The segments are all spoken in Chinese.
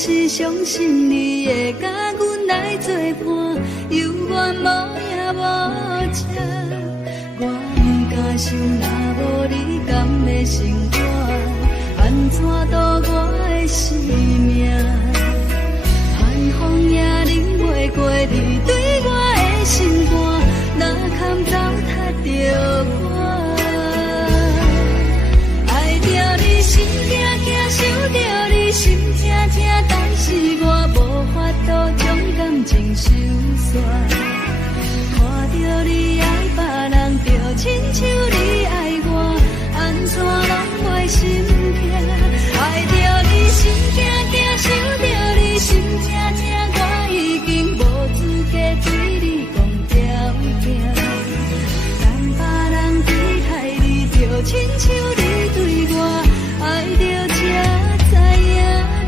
是相信你会甲阮来作伴，犹原无影无迹。我不敢想，若无你甘会生活，安怎度我的生命？寒风也忍袂过你对我的心肝，哪堪糟蹋着我？爱着你心痛痛，想着你心痛痛。但是我无法度将感情收煞，看着你爱别人，就亲像你爱我，安怎拢袂心痛？爱着你心痛痛，想着你心痛痛，我已经无资格对你讲条件。等别人对待你，就亲像你对我，爱着才知影痛。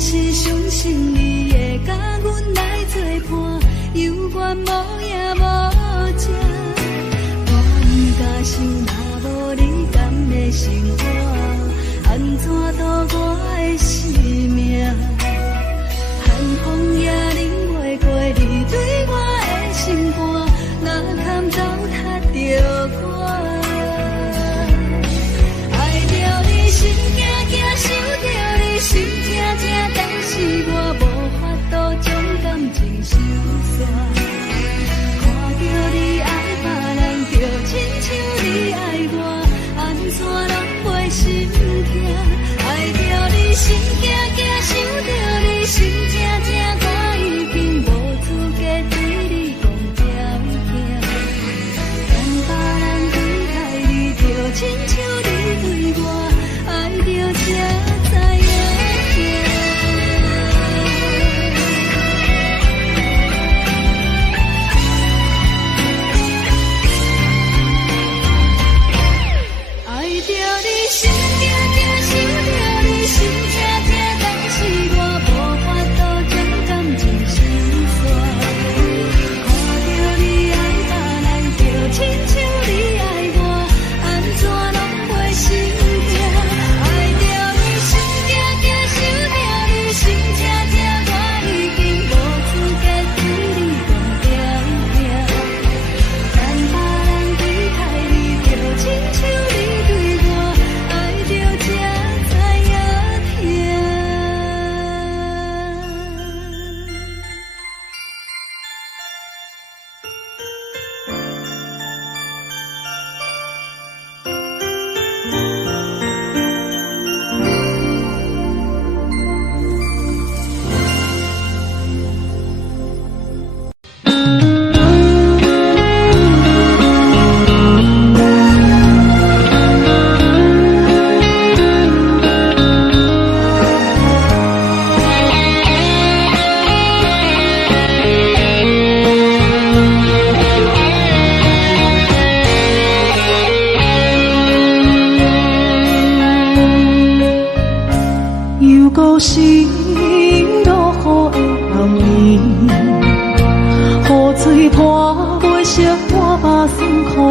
是相信你会甲阮来作伴，犹原无影无迹。我不敢想，若无你甘会生活，安怎度我的生命？寒风也忍袂过你对我的心肝，哪堪糟蹋着我？爱着你心惊惊，想着你心痛痛。但是我无法度将感情收煞，看着你爱别人，就亲像你爱我，安怎拢袂心痛？爱着你心惊惊，想着你心痛痛，我已经无资格对你讲条件。等别人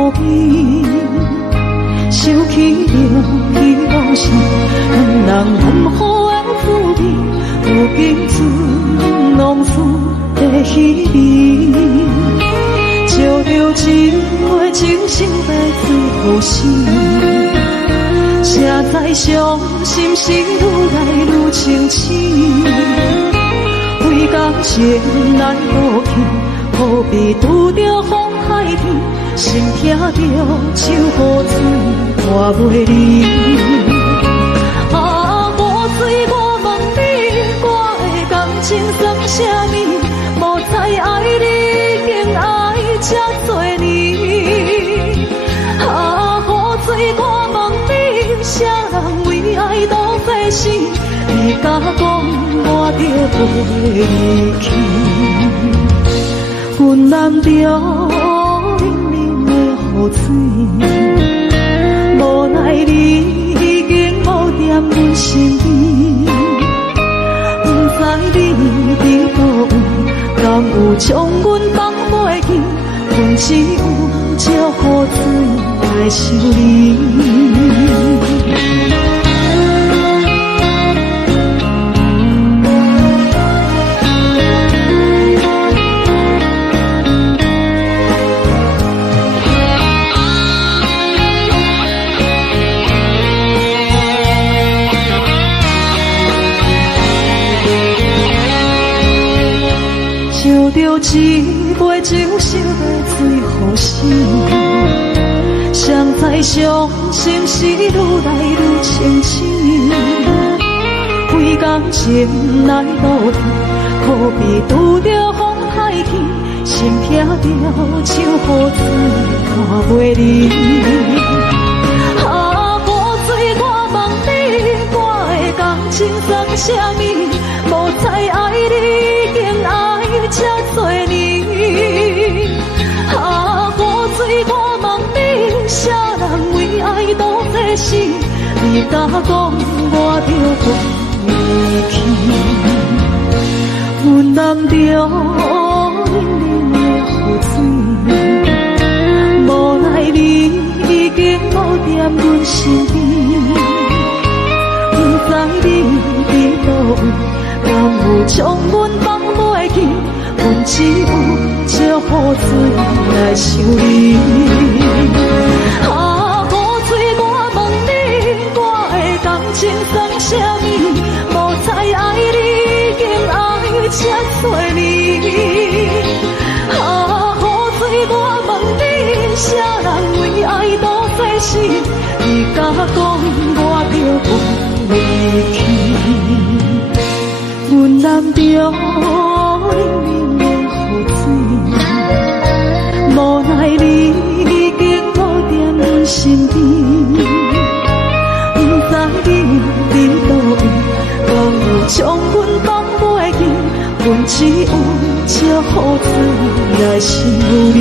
无味，想起了彼往事，两人难好的滋味，如今存浪费的稀微。照着一回情深在最后时，谁知伤心事愈来愈清醒。为感情难过去，何必拄着风海天？心痛着手雨水拖袂离。啊，雨水，我问你，我的感情算啥物？无知爱你，竟爱这多年。啊，雨水，我问你，啥人为爱都费心？你甲讲我着袂离去，阮难着冷冷的雨水，无奈你已经无踮阮身边，不知你伫倒位，敢有将阮放袂记？阮只有借雨水来想你。照着一杯酒，烧在最后时，谁知伤心事愈来愈清醒。为感情来路途，何必拄着风海天？心痛着手雨水拖袂离。啊，雨水，我问你，我的感情算啥物？无知爱你，竟爱这多年。啊，雨水，我问你，啥人为爱都这死？你甲讲我着袂离去，阮难着冷冷的雨水，无奈你已经无踮阮身边，不知你伫倒位，敢有将阮放袂记？阮只有借雨水来想你。啊，雨水，我问你，我的感情算啥物？无知爱你，竟爱这多年。啊，雨水，我问你，啥人为爱都这死？你甲讲我着袂离去，阮难着冷冷的雨水，无奈你已经无踮阮身边，不知你伫倒位，敢有将阮放袂记？阮只有借雨水来想你。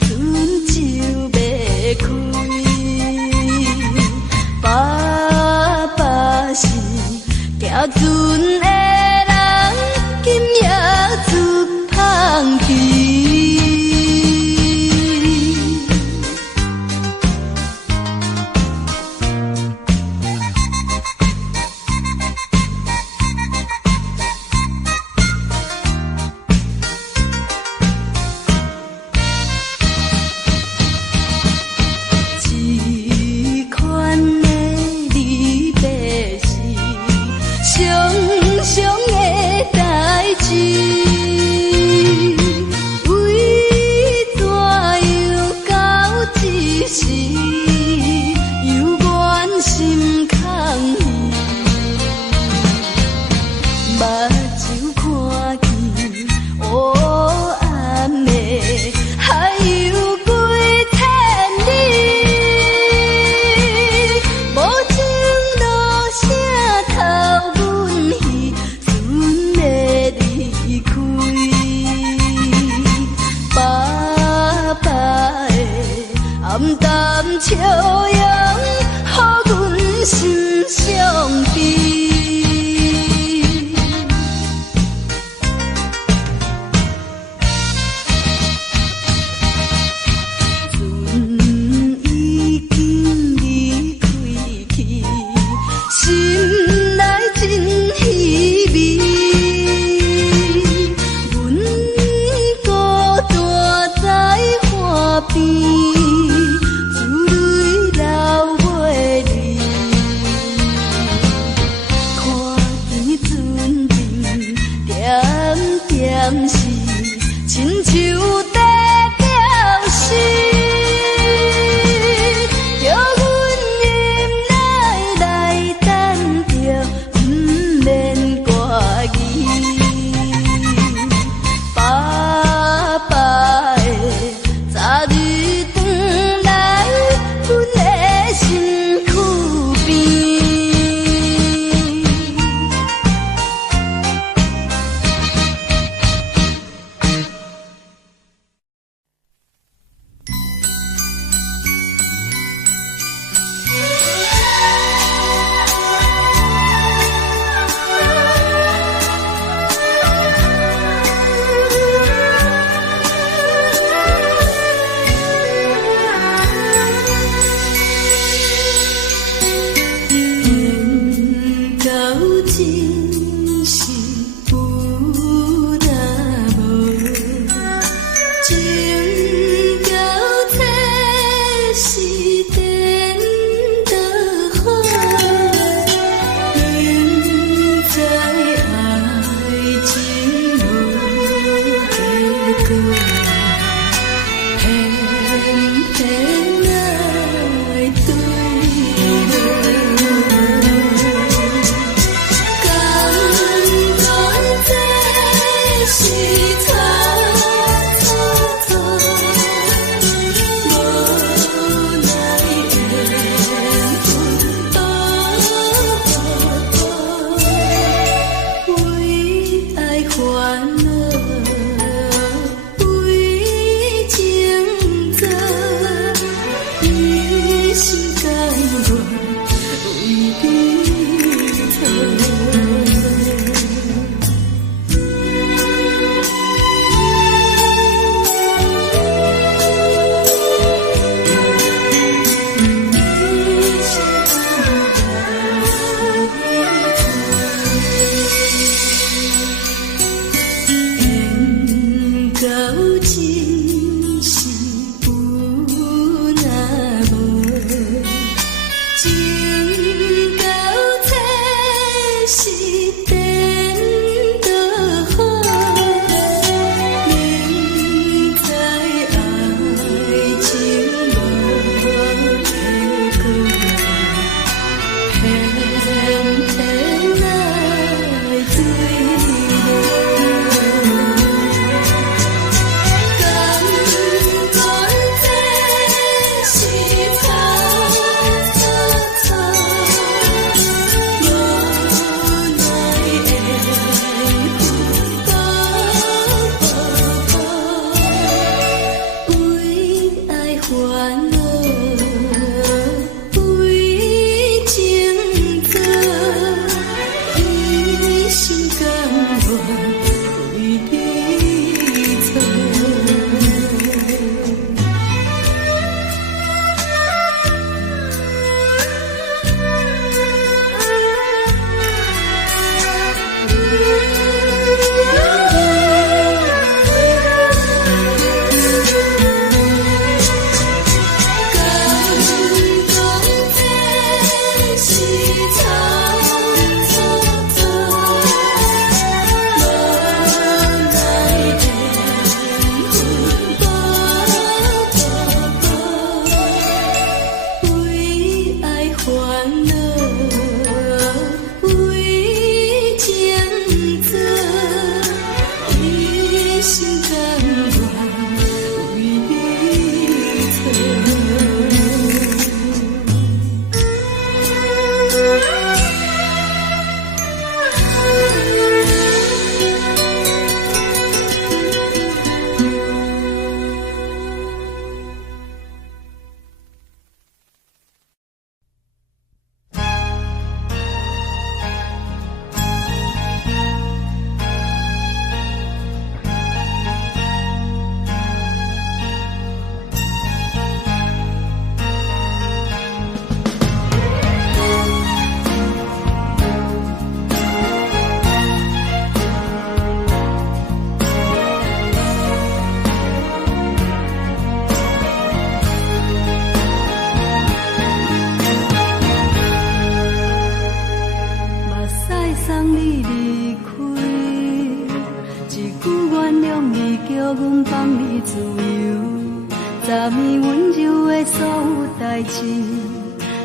春秋要开。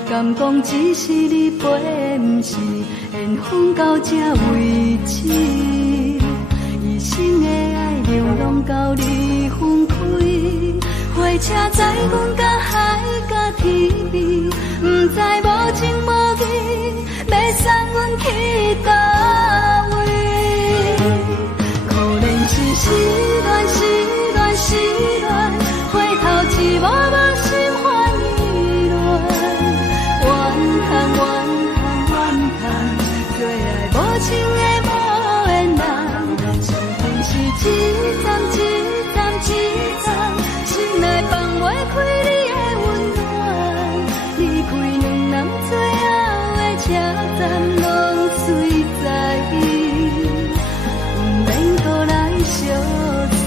敢讲只是你陪，不是缘分到这为止。一生的爱流浪到你分开，火车载阮甲海甲天边，不知无情无义，要送阮去倒位？可能是失恋，失恋，失恋，回头一幕幕心烦意乱。怨叹，最爱无情的无缘人，注定是一站一站一站，心内放袂开你的温暖。离开两人最后的车站，拢随在，不免搁来相送。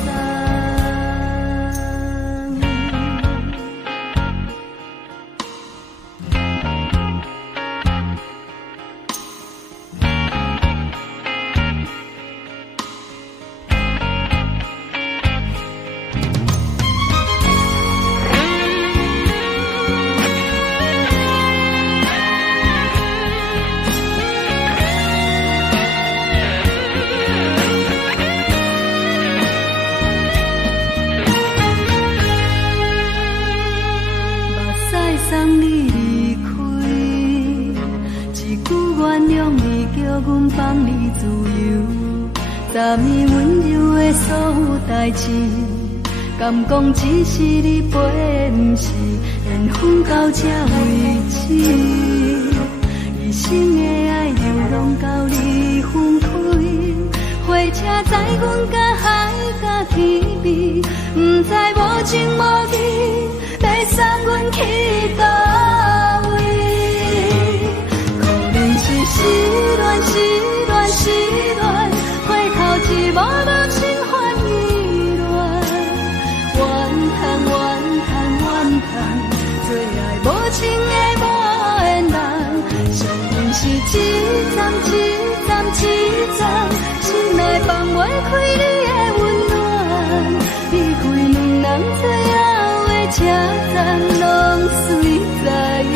送你离开，一句原谅你，叫阮放你自由。昨暝温柔的所有代志，敢讲只是你陪，不是缘分到这为止。一生的爱流浪到你分开，火车载阮甲海甲天边，不知无情无义，要送阮去倒位？可能是失恋，失恋，失恋，回头一幕幕心烦意乱。怨叹，最爱无情的无缘人。一站一站一站，心内放袂开你的温暖。离开两人最后的车站，拢随在意，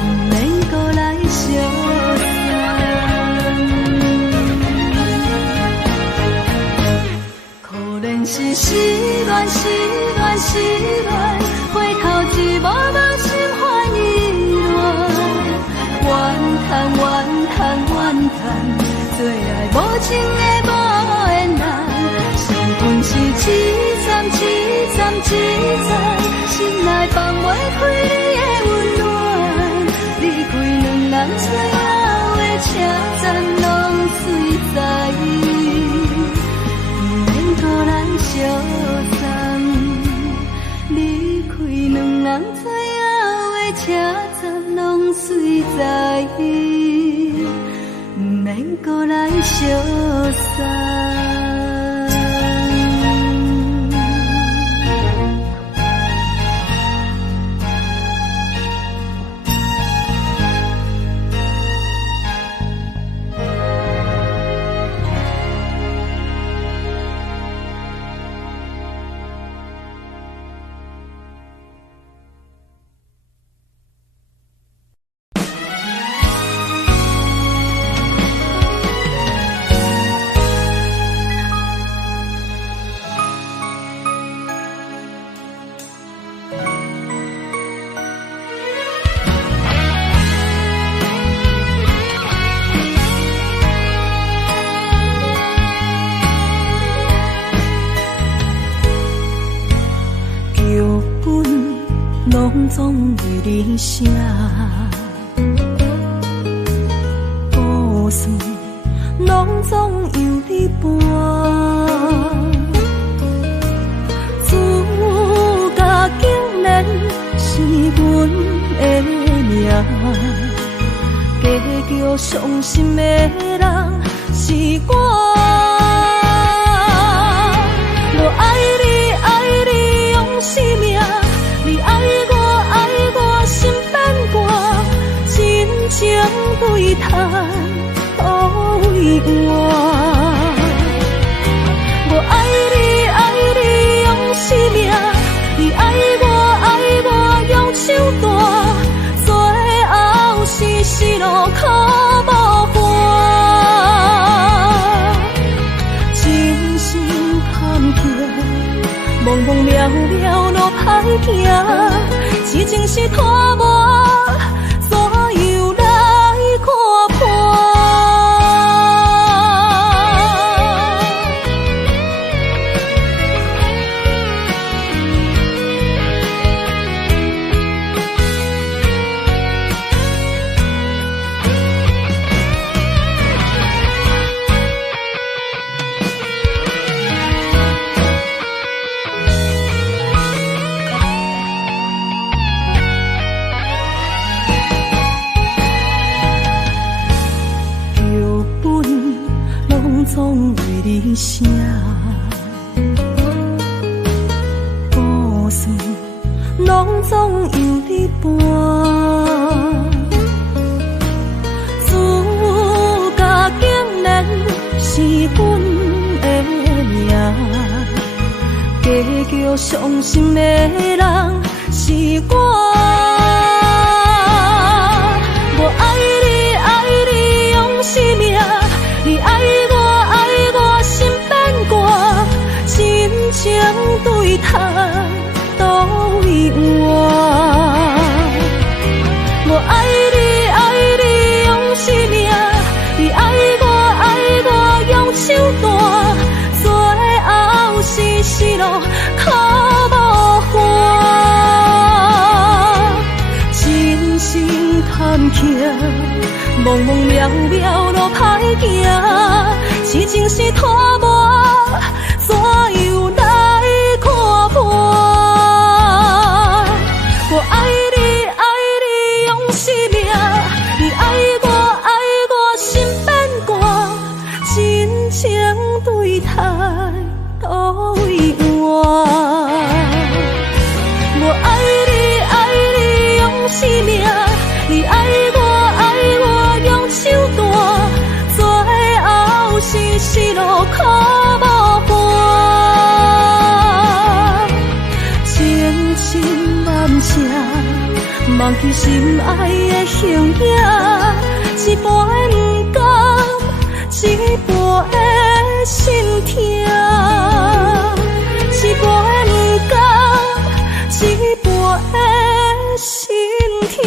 不免搁来相送。可能是失恋失恋失恋，回头一幕幕心烦意乱。怨叹怨叹怨叹，最爱无情的无缘人。伤痕是一站一站一站，心内放袂开你的温暖。离开两人最后的车站，拢随在意，不免搁来相送。离开两人最后的车站，拢随在意，不免搁来相送。总为你写，故事拢总由你伴。自家竟然是阮的命，加叫伤心的人是我。我爱你爱你用生命，你爱我。心变卦，真情对谈都为我。我爱你爱你用生命，你爱我用手段，最后是死路靠无伴。真心坎坷，茫茫渺渺路歹行。痴情是拖磨，怎又来看破？总为你写，故事拢总由你伴。自家竟然是阮的命，加叫伤心的人是我。我爱你爱你用生命，你爱我心变卦，真情对谈都为我。我爱你爱你用生命，你爱我用手段，最后是死路靠无伴。真心坎坷，茫茫渺渺路歹行。痴情是拖磨，怎又来看破？我爱你爱你用生命，你爱我心变卦，真情对谈都为我。我爱你爱你用生命，你爱我忘记心爱的形影，一半的不甘，一半的心痛，一半的不甘，一半的心痛。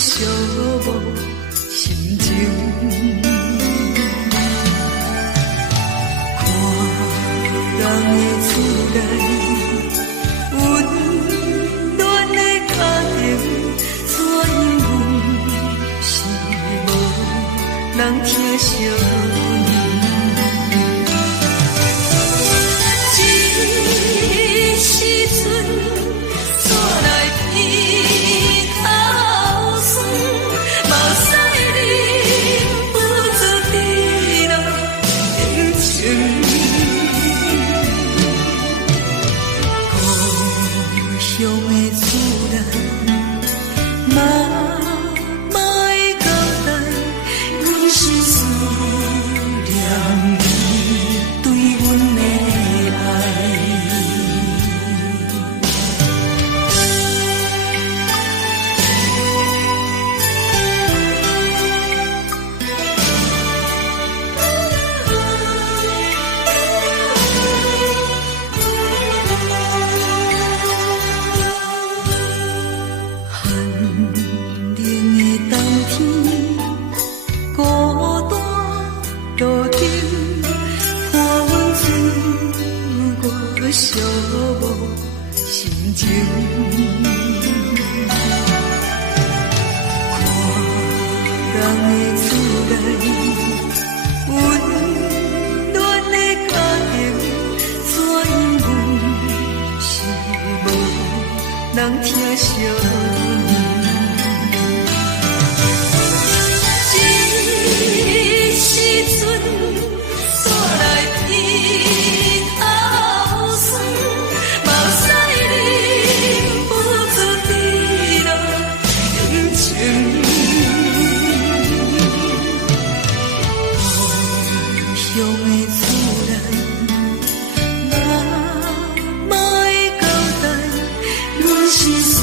寂寞心情。看人的厝内温暖的家庭，怎因阮是无人疼惜。是思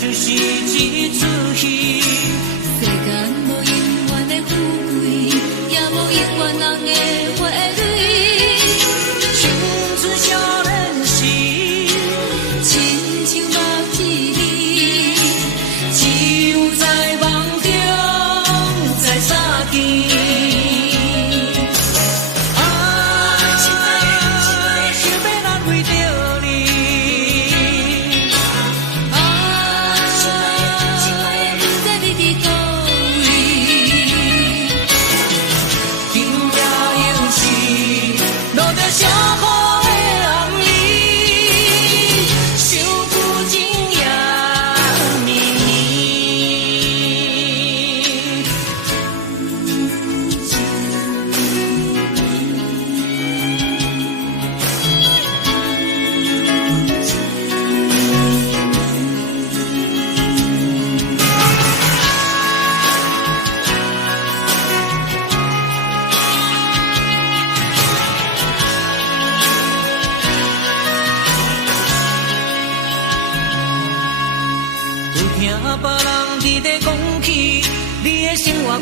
就是一出戏。世间无永远的富贵，也无永远人的花蕊。青春少年时，亲像目睭里，只有在梦中才相见。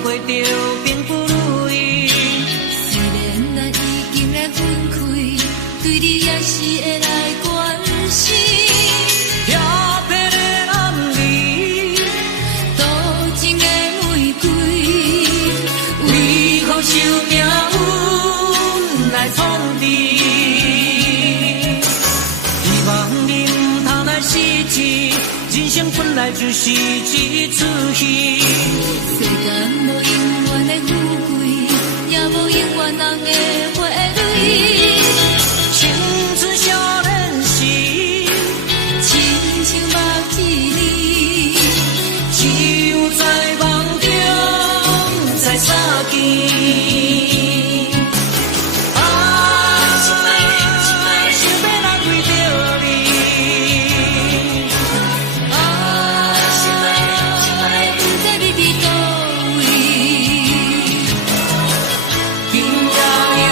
过着并不如意，虽然咱已经来分开，对你也是会来关心。漂泊的男儿，多情的玫瑰，为何受命运来创治？希望你唔通来失志，人生本来就是一出戏。 世间无永远的富贵，也无永远人的花蕊。青春少年时，亲像目睭里，只有在梦中才相见。 有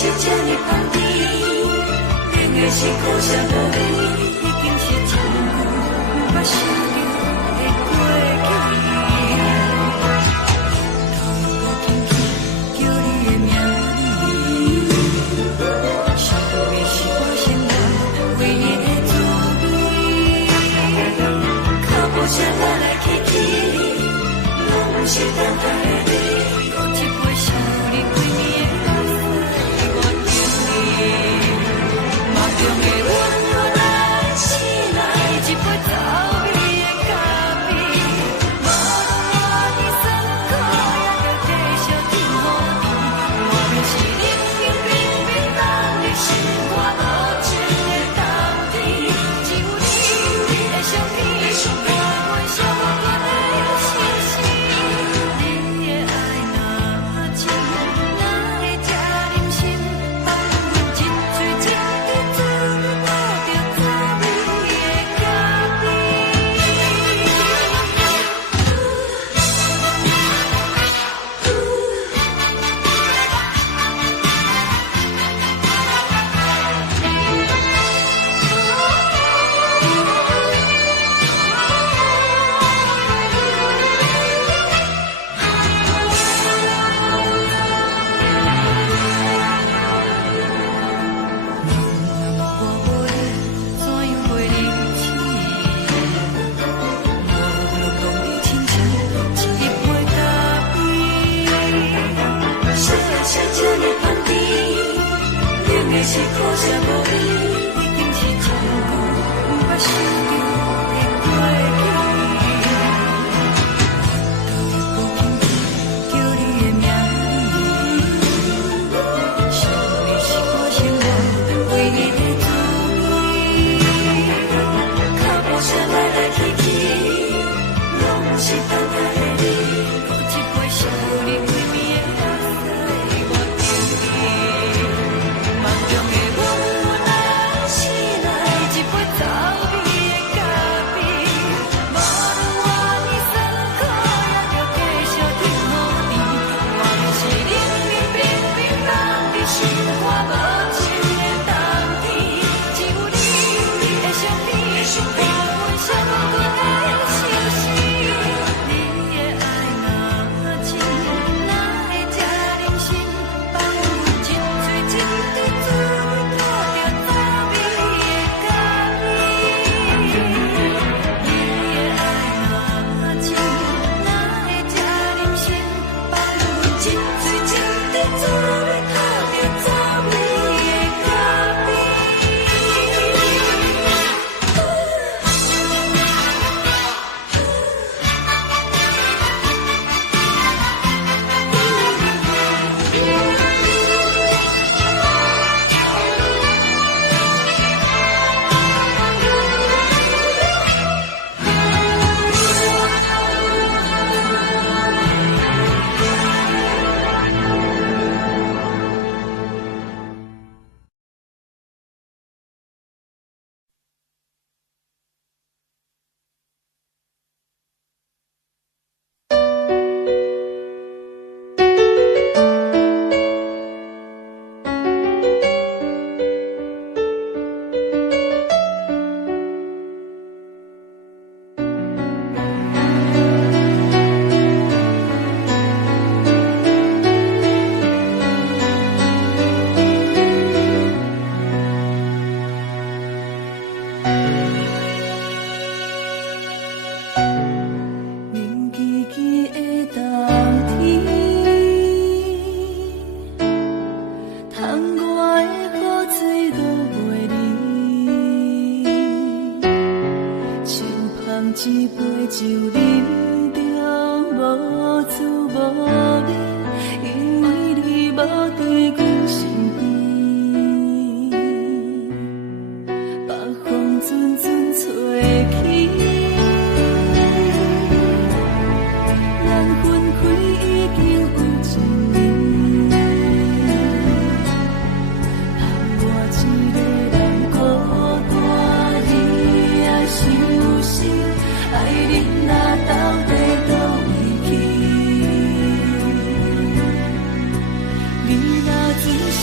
是这呢放甜，冷的是苦涩无味，已经是一句不想着的过去。头又轻轻叫你的名字，想的是我心内唯一的滋味。脚步声来来去去，拢不是等待的你，有一杯想你几年的泪水，我敬你。梦中的温柔来醒来，一杯走味的咖啡，无论我的酸苦，也着继续甜予你。我便是冷冷冰冰放你心肝无情的冬天，只有你的相片，我阮寂寞的心事。你的爱若真，哪会这忍心放阮一嘴一滴滋味，吐着滋味的咖啡。是苦涩无味，已经是一句不想着的过去。头又轻轻叫你的名字，想的是我心内唯一的滋味。脚步声来来去去，拢不是等待的你，有一杯想你几暝的泪水，我敬你。梦中的温柔来醒来，一杯走味的咖啡，无论我的酸苦，也着继续甜予你。我便是冷冷冰冰放伫心肝无情的冬天，只有你的相片，我阮寂寞的心事。你的爱若真，哪会这忍心放阮一嘴一滴滋味，吐着滋味的咖啡。你的爱若真，哪会这忍心放阮一嘴一滴滋味，吐着滋味的咖啡。冷叽叽的冬天，窗外的雨水落袂离，像捧一杯酒饮着无滋无味，因为你无在阮身边，北风阵阵吹起。咱分开已经有一年，含我一个人孤单，你也伤心，爱你若到底倒位去？你若真心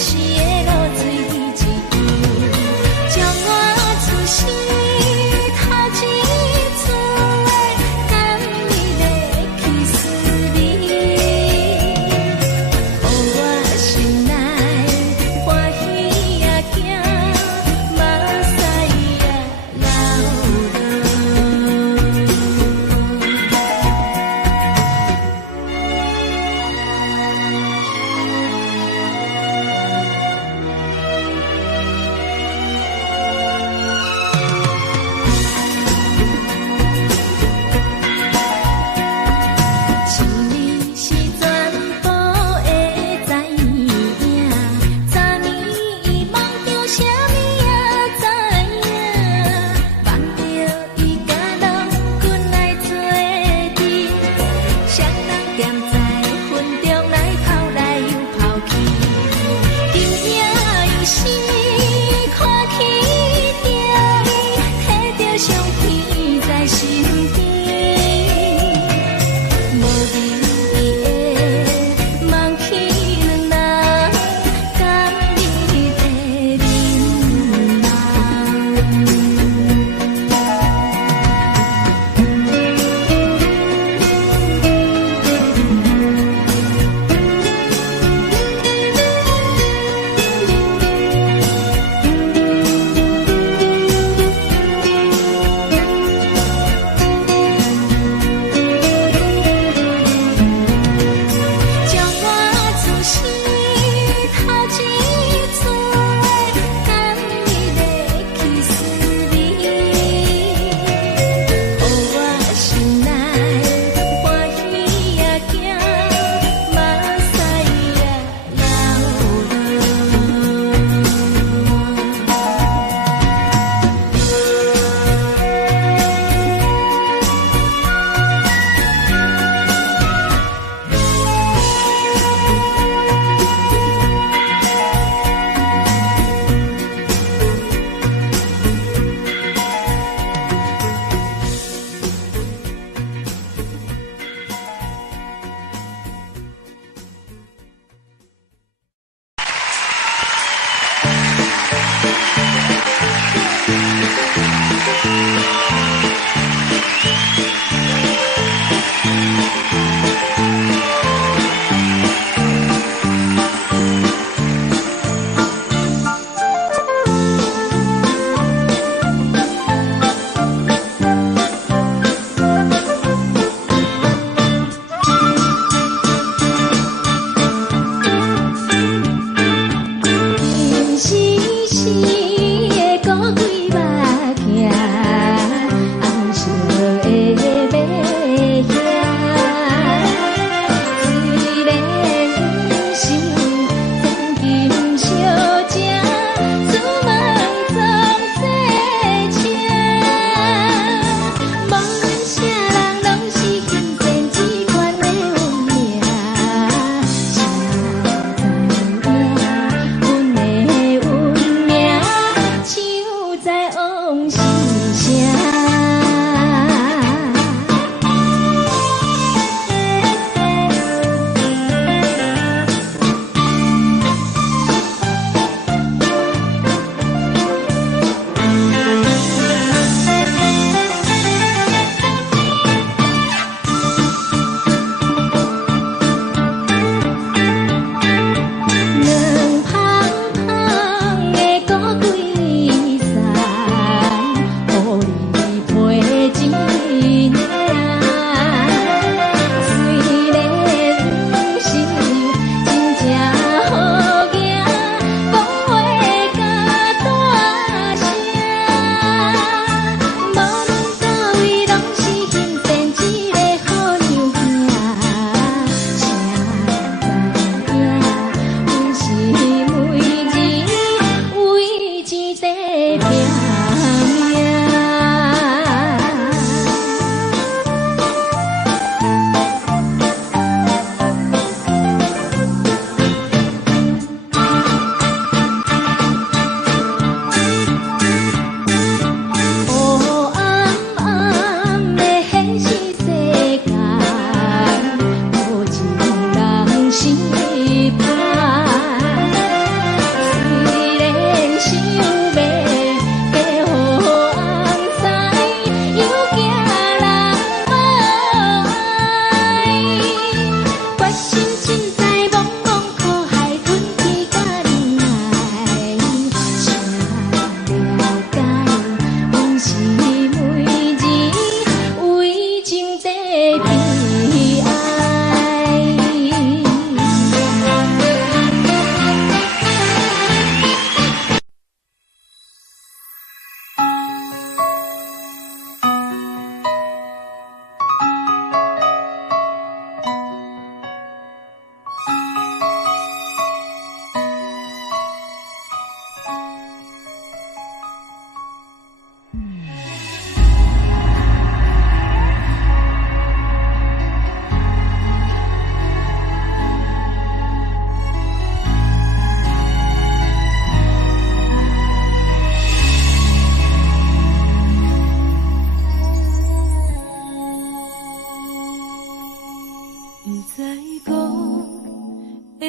生的露水一滴，将我出生头前厝的甘美的起思你，予我心内欢喜也惊，目屎也流落。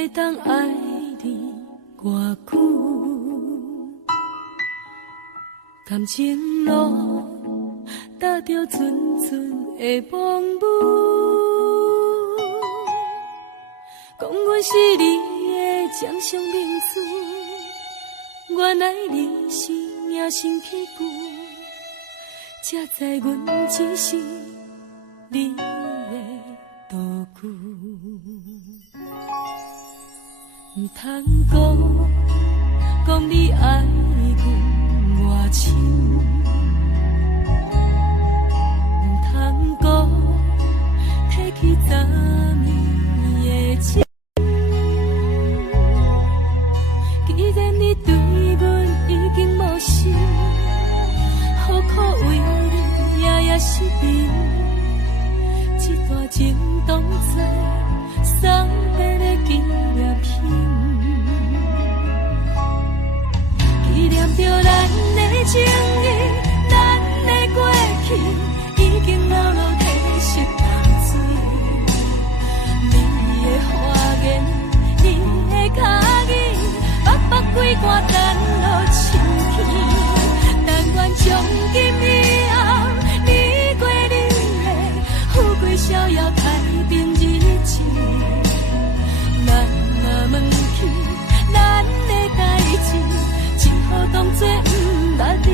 会当爱你偌久？感情路踏着纯纯的梦雾，讲阮是你的掌上明珠，原来你是命生起句，才知阮只是你的道具。唔通讲你爱阮偌深，唔通讲提起昨暝的情。既然你对阮已经无心，何苦为你夜夜失眠？这段情当作送别的纪念品。纪念着咱的情谊，咱的过去，已经老老褪色淡水。你的花言，你的脚语，白白几挂等落秋天。但愿从今以后，你过你的富贵逍遥太平日子。咱若问起咱的代志，只好当作不捌你。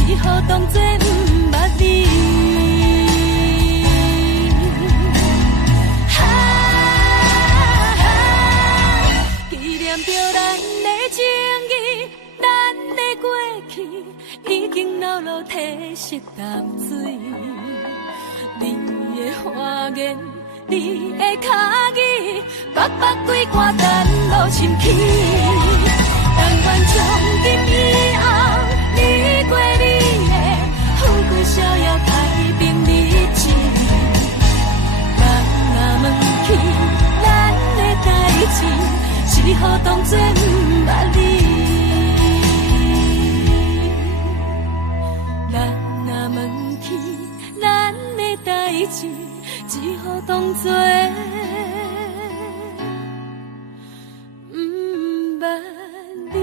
只好当作不捌你。纪念着咱的情谊，咱的过去，已经老老褪色淡水。你的花言，你的脚语，白白几挂等落深起。但愿从今以后，你过你的富贵逍遥太平日子。咱若问起咱的代志，只好当作不捌你。咱若问起咱的代志，只好当作不捌你。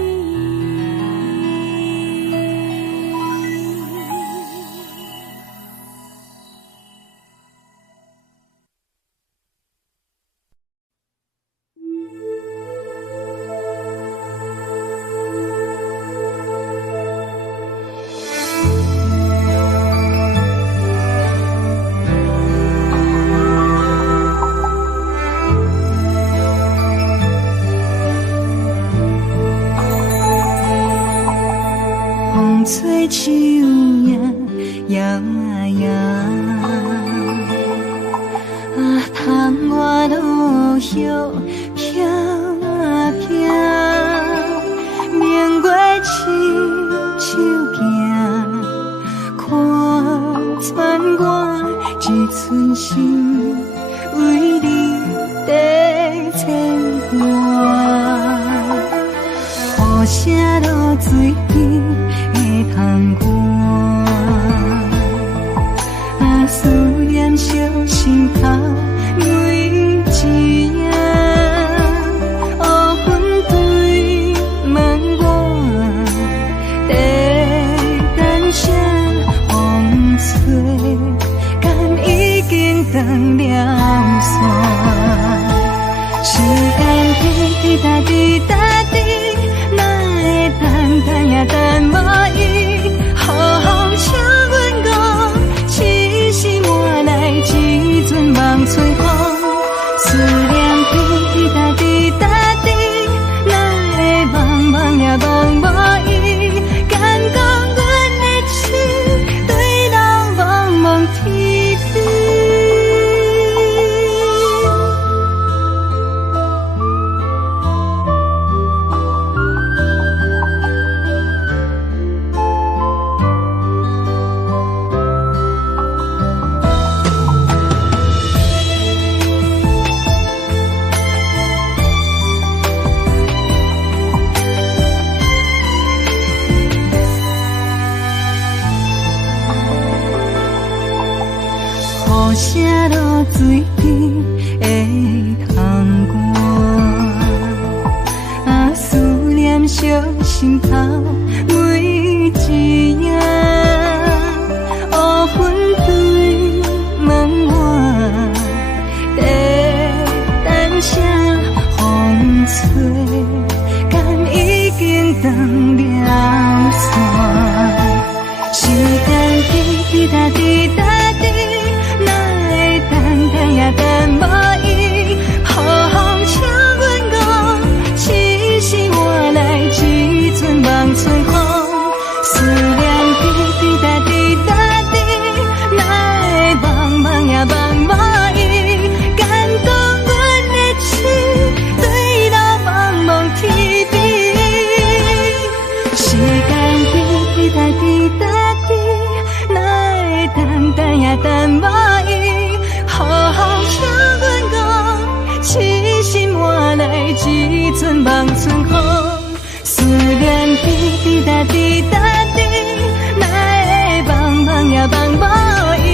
吹树叶摇啊摇，窗外落叶飘啊飘，明月亲手行，寸心为你在牵挂，雨声落水边的窗外，啊，思念烧心头每一夜，乌云对门外，在等啥风吹，敢已经断了线。时间滴答滴答滴，哪会等也等无伊？好好请阮讲，痴心换来一阵梦吹风。思念滴答滴答滴，哪会梦也梦无伊？敢讲阮的痴，对人茫茫天边。雨声落水边的窗外，啊，思念烧心头每一夜，乌云对门外，在等啥风吹，敢已经断了线。时间滴答滴答滴，等也等无伊，好好请阮讲，痴心换来一阵梦吹风。思念滴答滴答滴，哪会梦也梦无伊？敢讲阮的痴，对人茫茫天边。时间滴答滴答滴，哪会等也等无伊？好好请阮讲，痴心换来一阵梦春风。思念滴答滴答滴，哪会梦也梦无伊？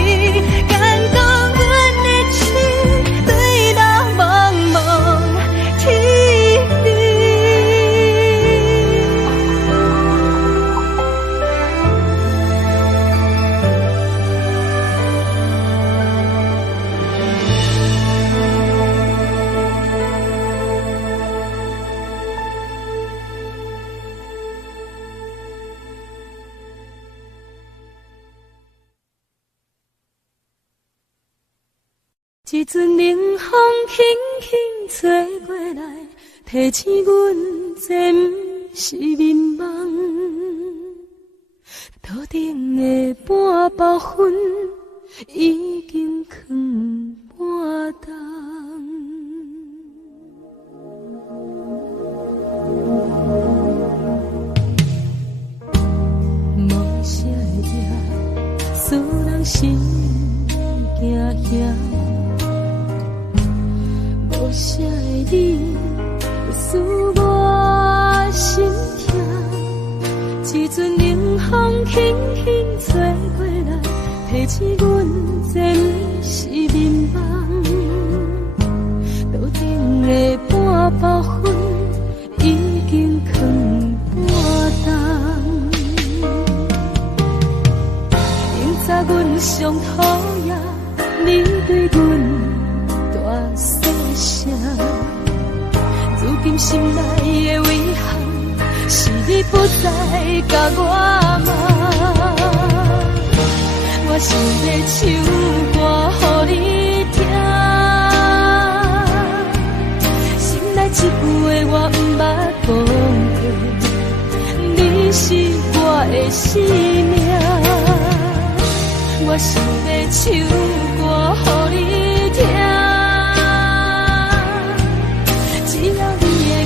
敢讲阮的痴，对人茫茫天边。一阵冷风轻轻吹过来，提醒阮这不是眠梦。头顶的半包云已经藏半冬。无啥会惹，使人心惊惊。无啥的你，使我心痛。一阵冷风轻轻吹过来，提醒阮这不是眠梦。头顶的半包云已经藏半冬。明早阮上讨厌你对阮。如今心内的遗憾，是你不再甲我骂。我想要唱歌予你听，心内一句话我不捌讲过，你是我的生命。我想要唱歌予你听。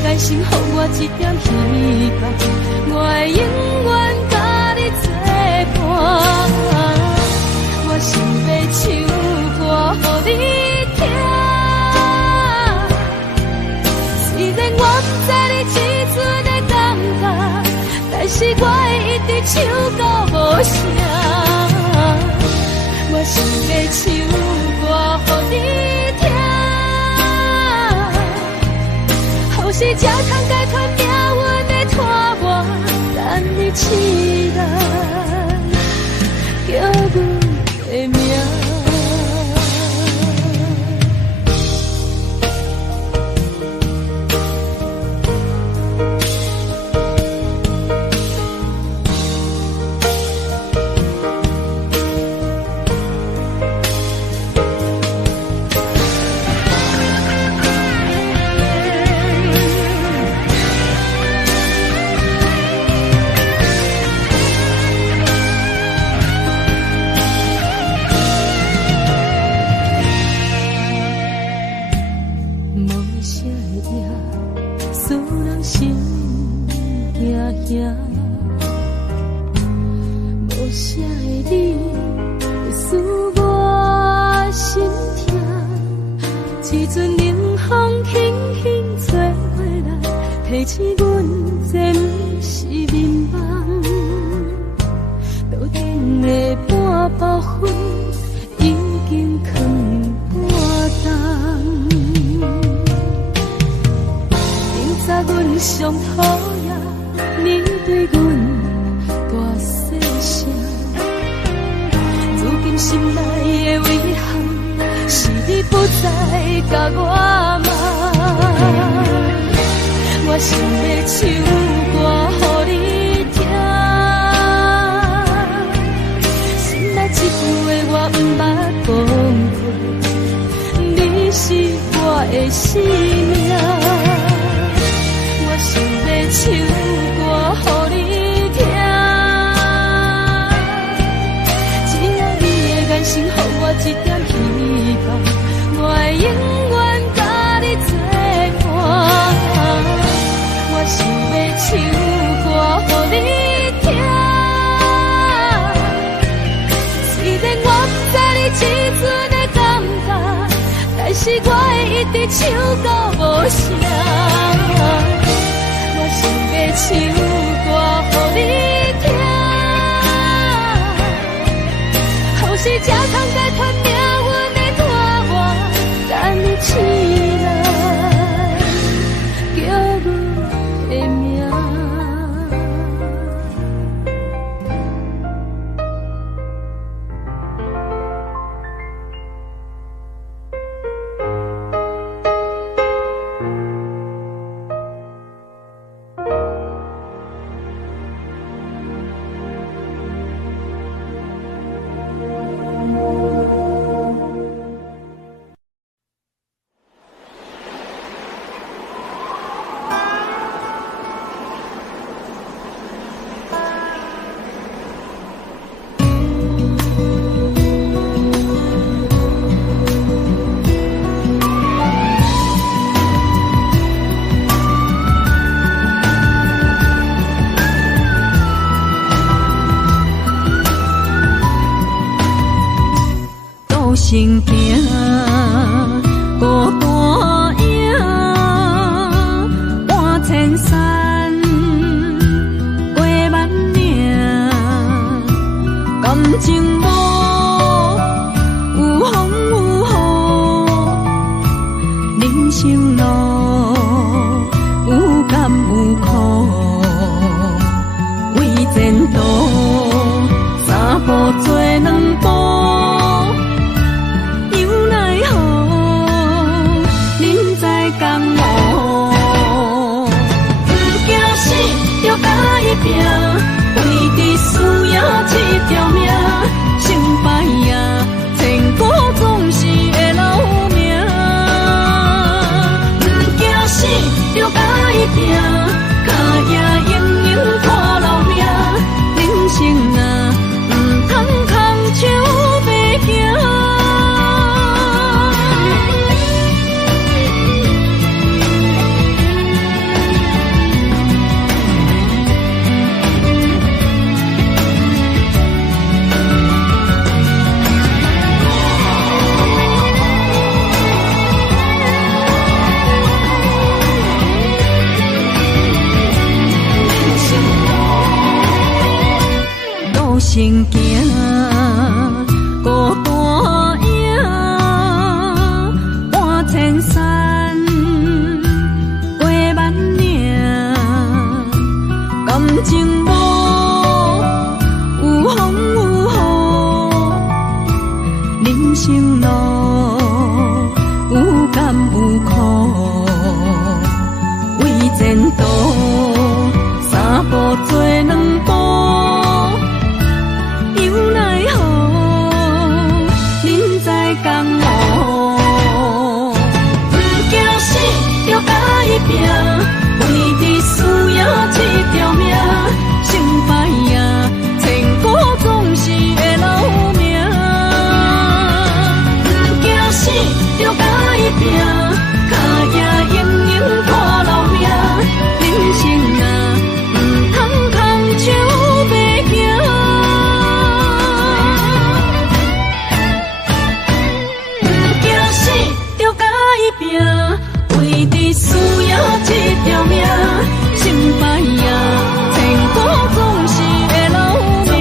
爱心，予我一点希望，我会永远甲你作伴。我想要唱唱到无声，我想要唱歌予你听，后世才通解脱命运的拖磨，等你起来叫阮的名。无啥的你会使我心痛，一阵冷风轻轻吹过来，提醒阮这不是眠梦。头顶的半包灰已经藏半冬，明早阮上讨厌你对阮大细声，如今心内的遗憾，是你不再甲我骂。我想要唱歌予你听，心内一句话我不捌讲过，你是我的生命。我想要唱歌予你听，只要你的眼神予我一点希望，我会永远甲你作伴。我想要唱歌予你听，虽然我不知你这阵的感觉，但是我会一直唱到无声。我想要唱歌予你听，后世才通解脱命运的拖磨，等你起来叫阮的名。心行孤单影，半千山过万岭，感情无有风有雨，人生路有甘有苦，为前途三步做两步。鸟声行，孤单影，半千山，过万岭，感情无有风有雨，人生路有甘有苦，为前途三步做两步。为你需要这条命，成败赢，千古总是会留名。不惊死，就甲伊拼，脚也硬硬拖老命。人生啊，唔通空手白行。不惊死，就甲伊拼。为你需要这条命，成败赢，千古总是会留名。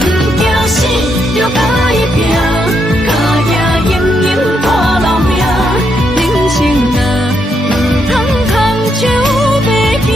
不惊死，就甲伊拼，脚也硬硬拖老命。人生啊，唔通空手白行。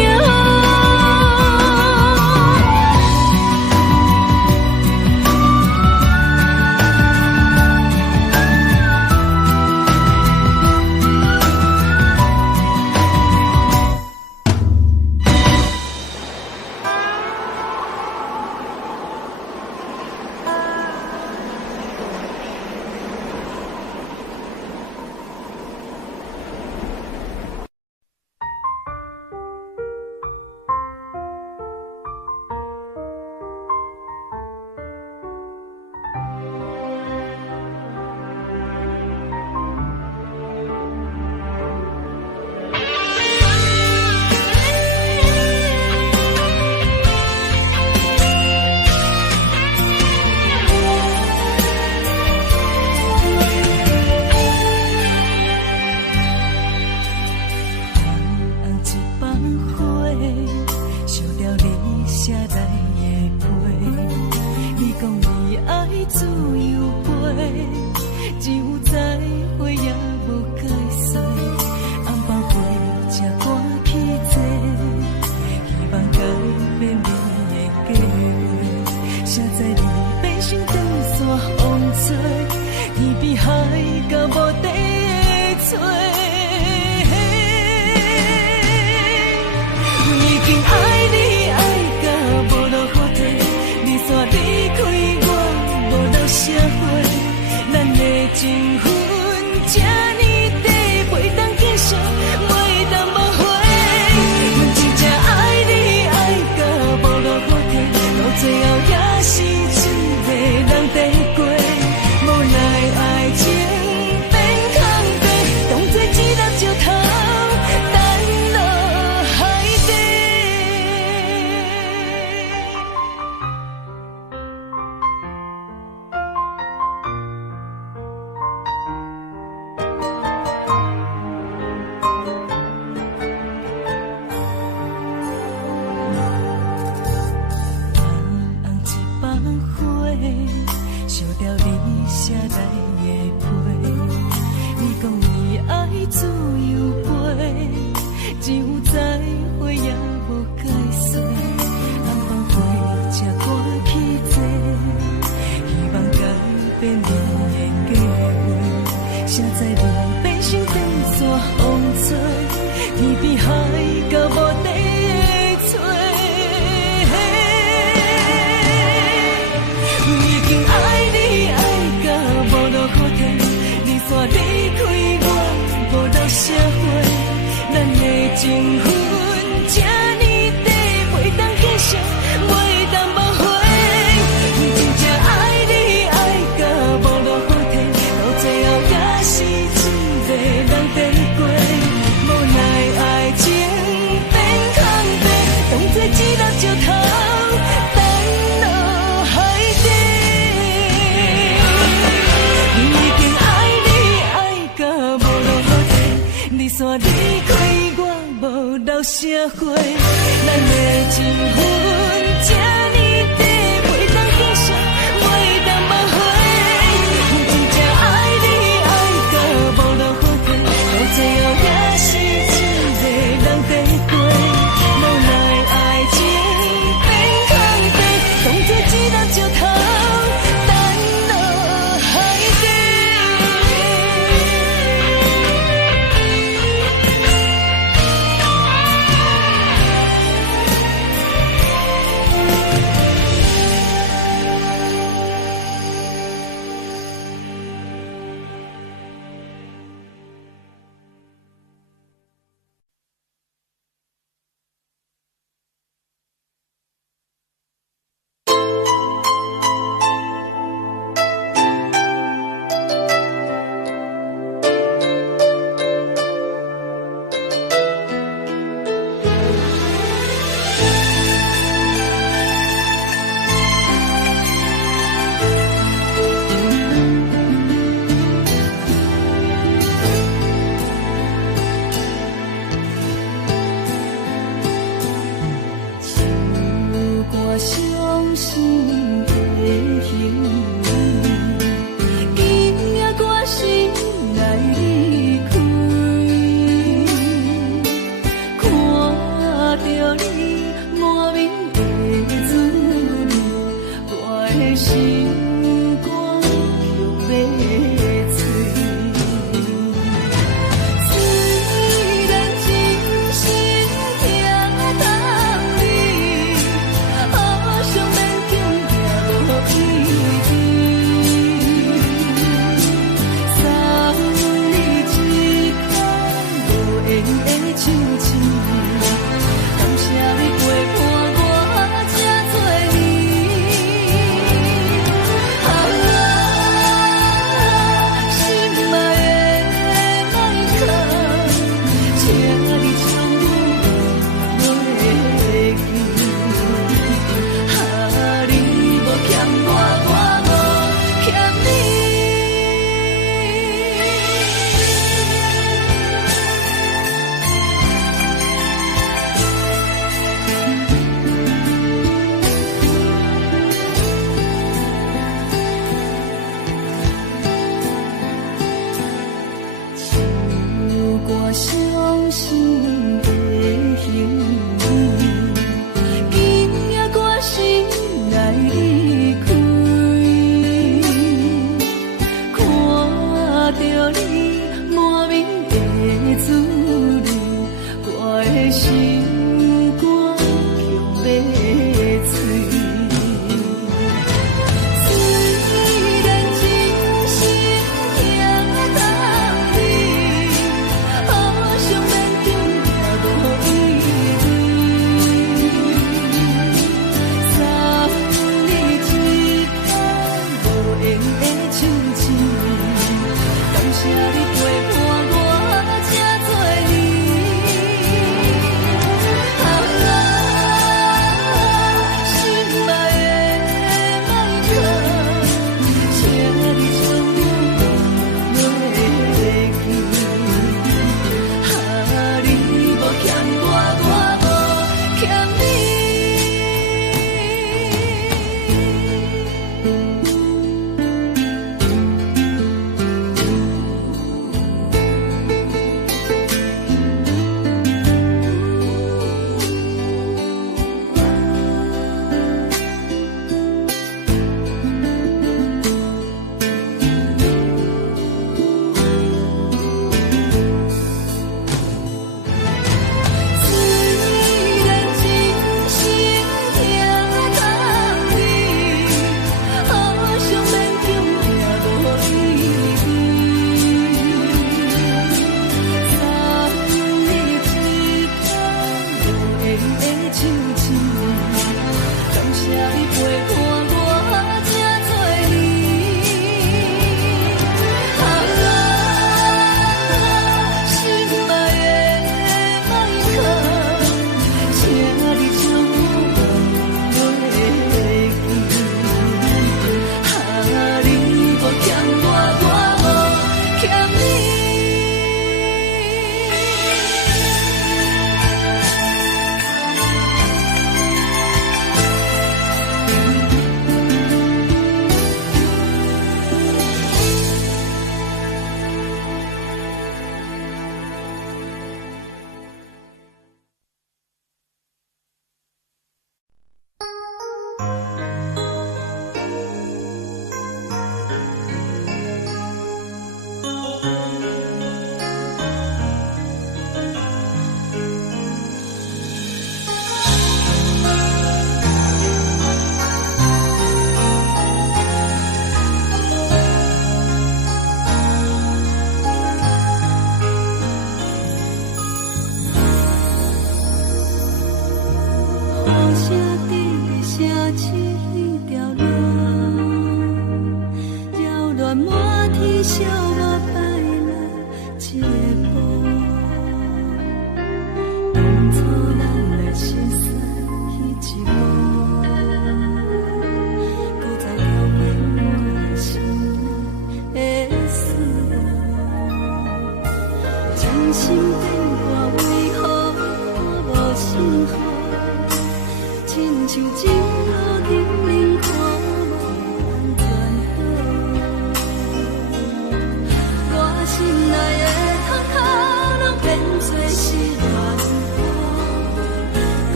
山离开我无留社会，咱的情分这呢生的幸运，今夜我心来离开，看着你满面的滋味，我的心肝强要碎。虽然真心疼痛你，好想勉强行无意志，送你一款无言的手指，感谢你陪伴我这多年。啊，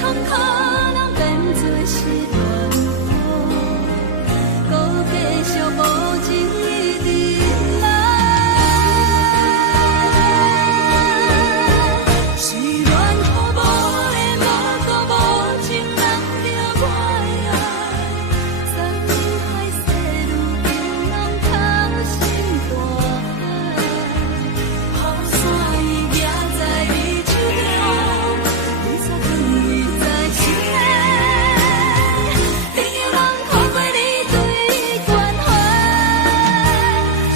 痛可能变作是暖风，搁继续无情一直来。是缘予无的无辜无情人着我的爱，山海细路平拢透心大海，雨伞伊举在你手中，雨伞放伊在心内，朋友人看过你对关怀，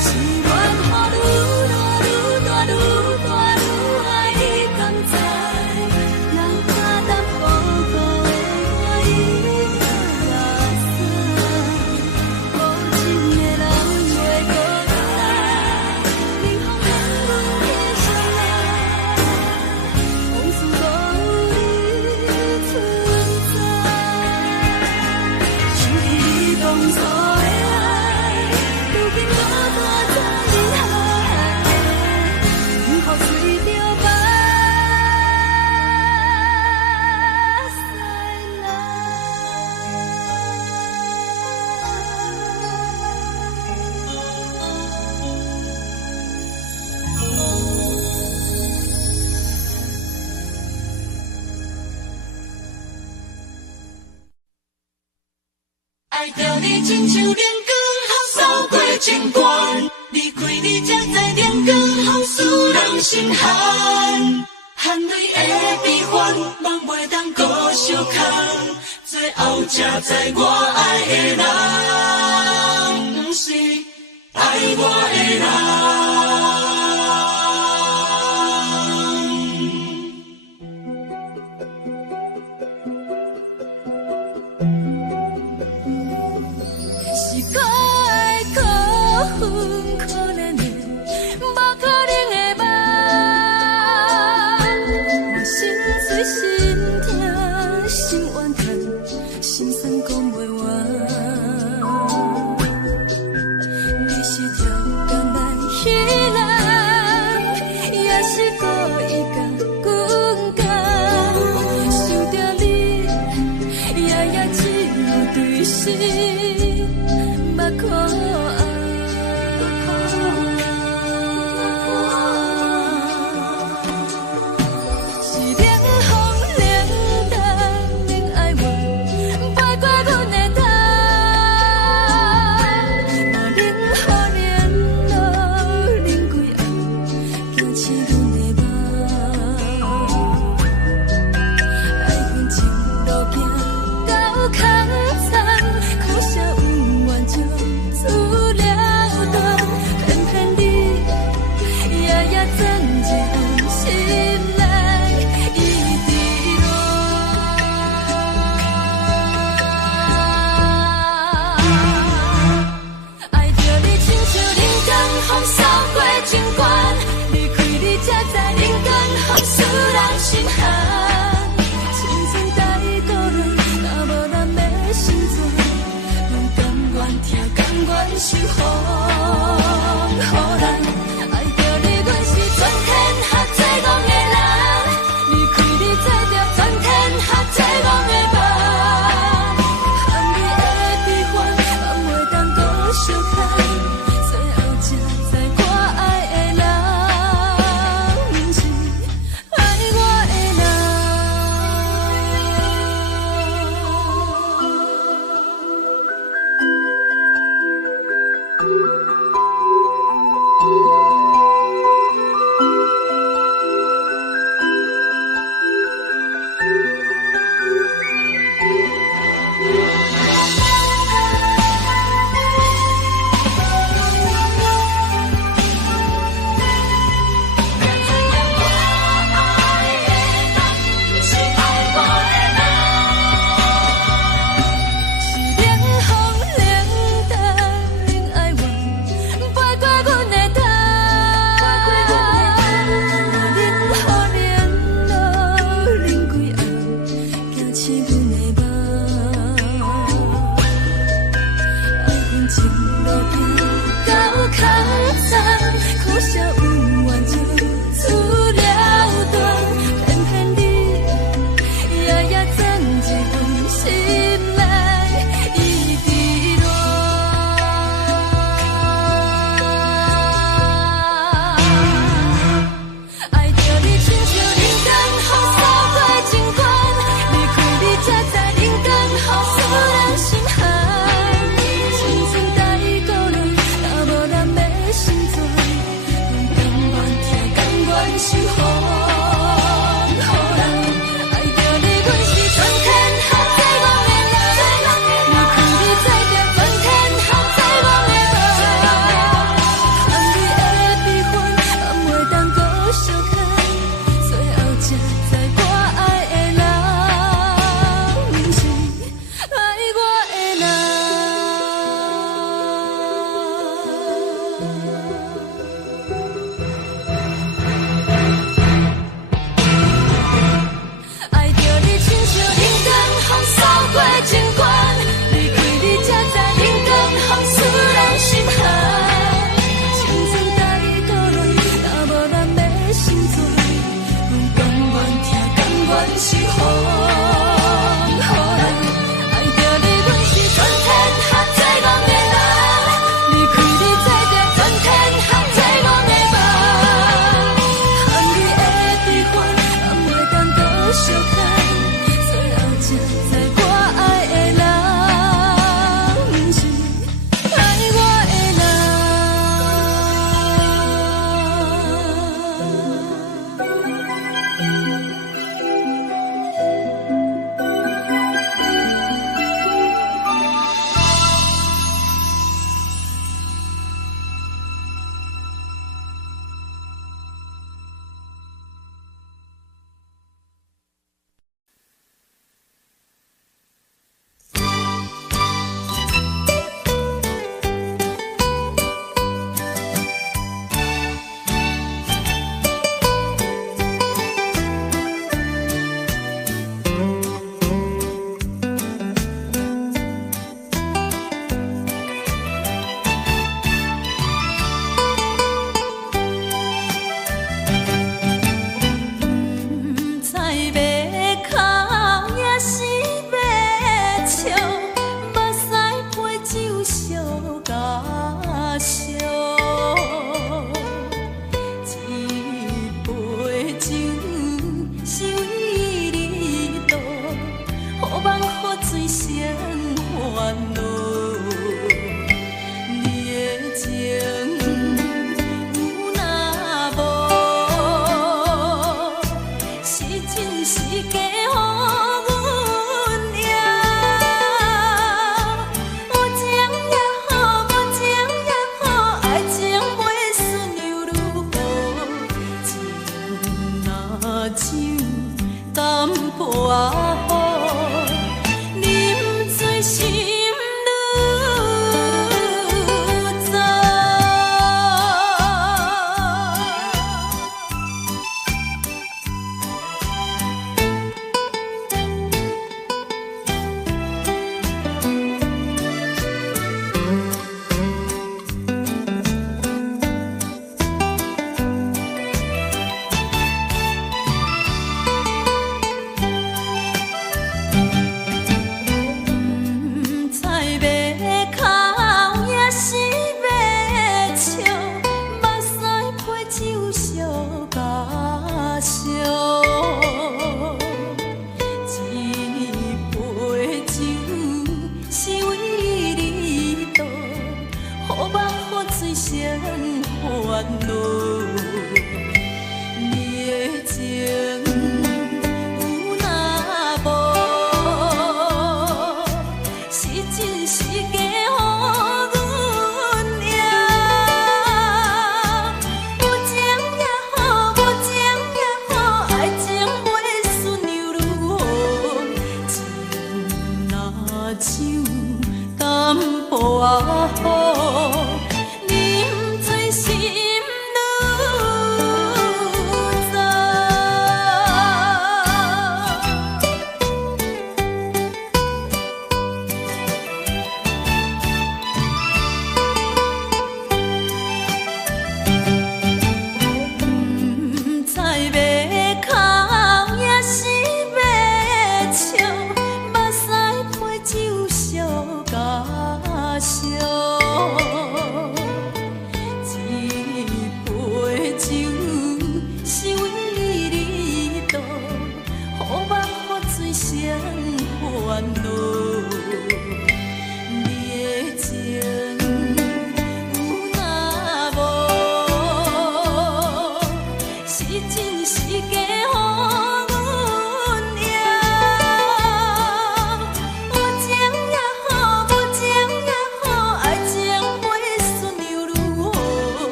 是缘予愈大愈大愈大愈爱你同在，人敢当无辜的我已落伞，无情的人袂搁再来，冷风冷阮的心内，往事都有你存在，想起你当初的爱，如今我大在人海，雨雨随着白塞爱着你亲像连光，雨扫过情关，离开你才知连光风使人心寒。含泪的悲欢，望袂当搁相牵，最后才知我爱的人，不是爱我的人。是可爱可恨可怜的，无可能的梦。我心碎心痛心怨叹，心酸讲袂完。你是条江来彼人，也是故意甲阮讲，想着你，夜夜只有对视。目眶红，是冷风冷淡冷爱我，摆过阮的头，嘛冷雨连落冷几暗，惊醒阮的梦，爱阮情路行到空残，苦涩有缘就出了断，偏偏你夜夜钻入心内，一直乱。爱着你亲像冷光风扫过情关，离开你才知冷光风使人心寒。青春带过来，若无咱的心酸，阮甘愿听，甘愿受予人。爱着你，阮是全天下最戆的人，离开你才着全天下最戆的梦。含泪的悲欢，望袂当搁相牵，最后才知我爱的人，不是爱我的人。破雨，饮醉心愈早。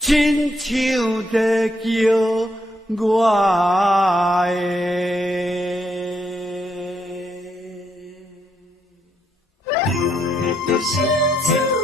亲像在叫我的。